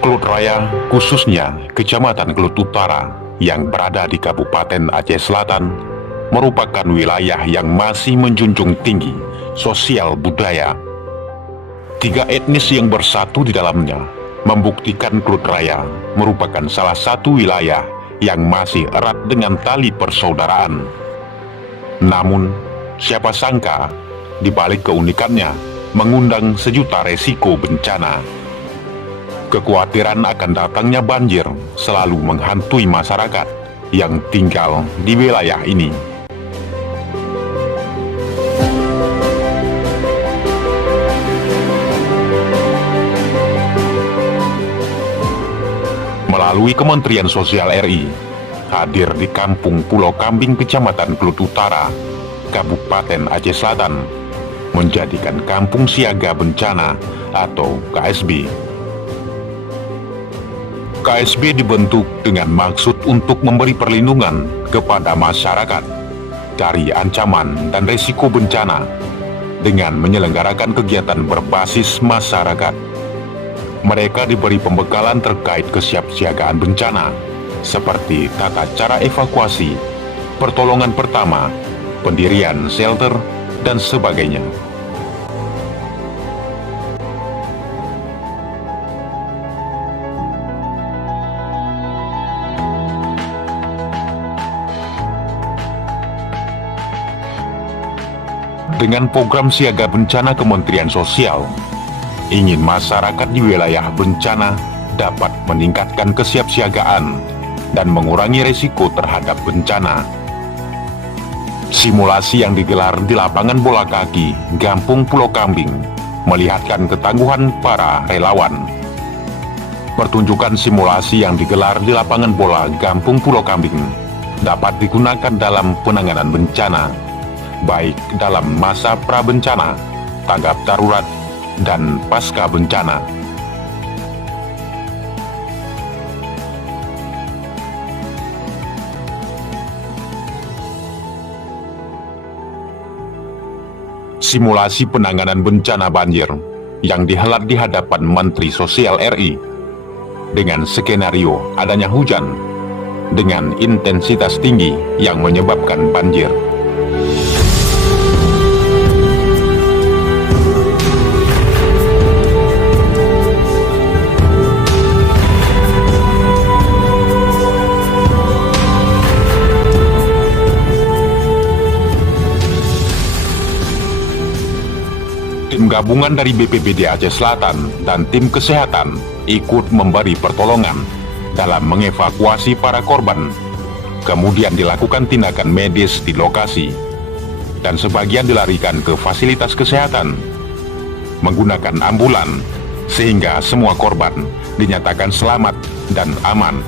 Kelut Raya, khususnya Kecamatan Kelut Utara yang berada di Kabupaten Aceh Selatan, merupakan wilayah yang masih menjunjung tinggi sosial budaya. Tiga etnis yang bersatu di dalamnya membuktikan Kelut Raya merupakan salah satu wilayah yang masih erat dengan tali persaudaraan. Namun, siapa sangka di balik keunikannya mengundang sejuta resiko bencana. Kekhawatiran akan datangnya banjir selalu menghantui masyarakat yang tinggal di wilayah ini. Melalui Kementerian Sosial RI, hadir di Kampung Pulau Kambing, Kecamatan Kelut Utara, Kabupaten Aceh Selatan, menjadikan Kampung Siaga Bencana atau KSB. KSB dibentuk dengan maksud untuk memberi perlindungan kepada masyarakat dari ancaman dan risiko bencana dengan menyelenggarakan kegiatan berbasis masyarakat. Mereka diberi pembekalan terkait kesiapsiagaan bencana, seperti tata cara evakuasi, pertolongan pertama, pendirian shelter, dan sebagainya. Dengan program siaga bencana Kementerian Sosial, ingin masyarakat di wilayah bencana dapat meningkatkan kesiapsiagaan dan mengurangi risiko terhadap bencana. Simulasi yang digelar di lapangan bola kaki Kampung Pulau Kambing melihatkan ketangguhan para relawan. Pertunjukan simulasi yang digelar di lapangan bola Kampung Pulau Kambing dapat digunakan dalam penanganan bencana, baik dalam masa prabencana, tanggap darurat, dan pasca bencana. Simulasi penanganan bencana banjir yang dihelat di hadapan Menteri Sosial RI dengan skenario adanya hujan dengan intensitas tinggi yang menyebabkan banjir. Tim gabungan dari BPBD Aceh Selatan dan tim kesehatan ikut memberi pertolongan dalam mengevakuasi para korban. Kemudian dilakukan tindakan medis di lokasi, dan sebagian dilarikan ke fasilitas kesehatan menggunakan ambulan, sehingga semua korban dinyatakan selamat dan aman.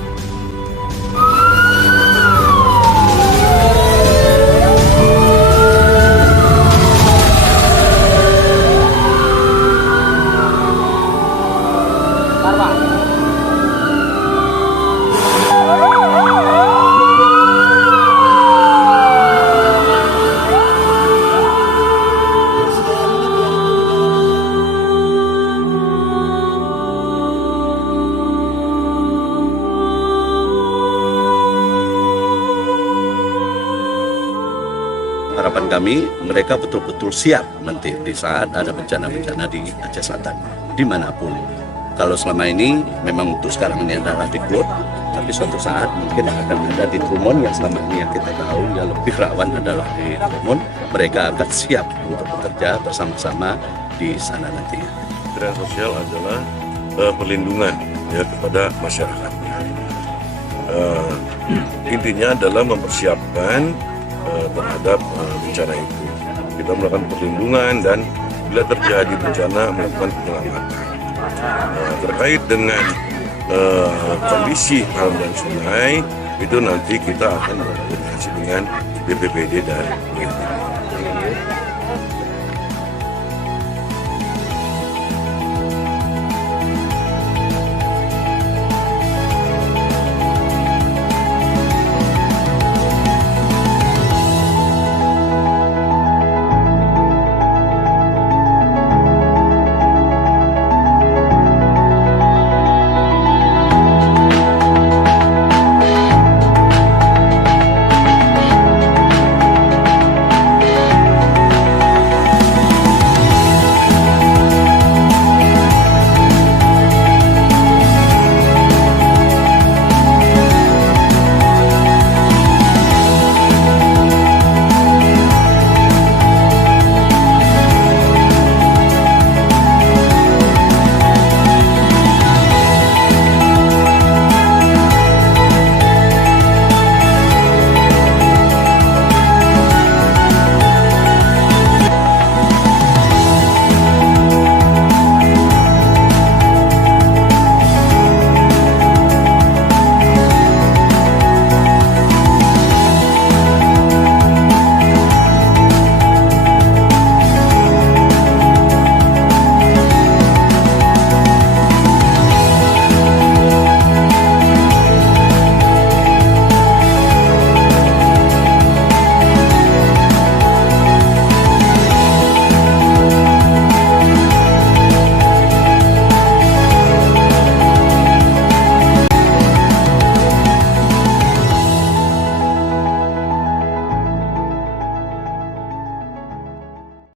Harapan kami, mereka betul-betul siap nanti di saat ada bencana-bencana di Aceh Selatan, dimanapun. Kalau selama ini, memang untuk sekarang ini adalah di Kelut, tapi suatu saat mungkin akan ada di Trumon, yang selama ini yang kita tahu yang lebih rawan adalah di Trumon. Mereka akan siap untuk bekerja bersama-sama di sana nanti. Kementerian Sosial adalah perlindungan ya kepada masyarakat. Intinya adalah mempersiapkan terhadap bencana itu. Kita melakukan perlindungan dan bila terjadi bencana melakukan penyelamatan. Terkait dengan kondisi alam dan sungai itu nanti kita akan berkoordinasi dengan BPBD dan BNPB.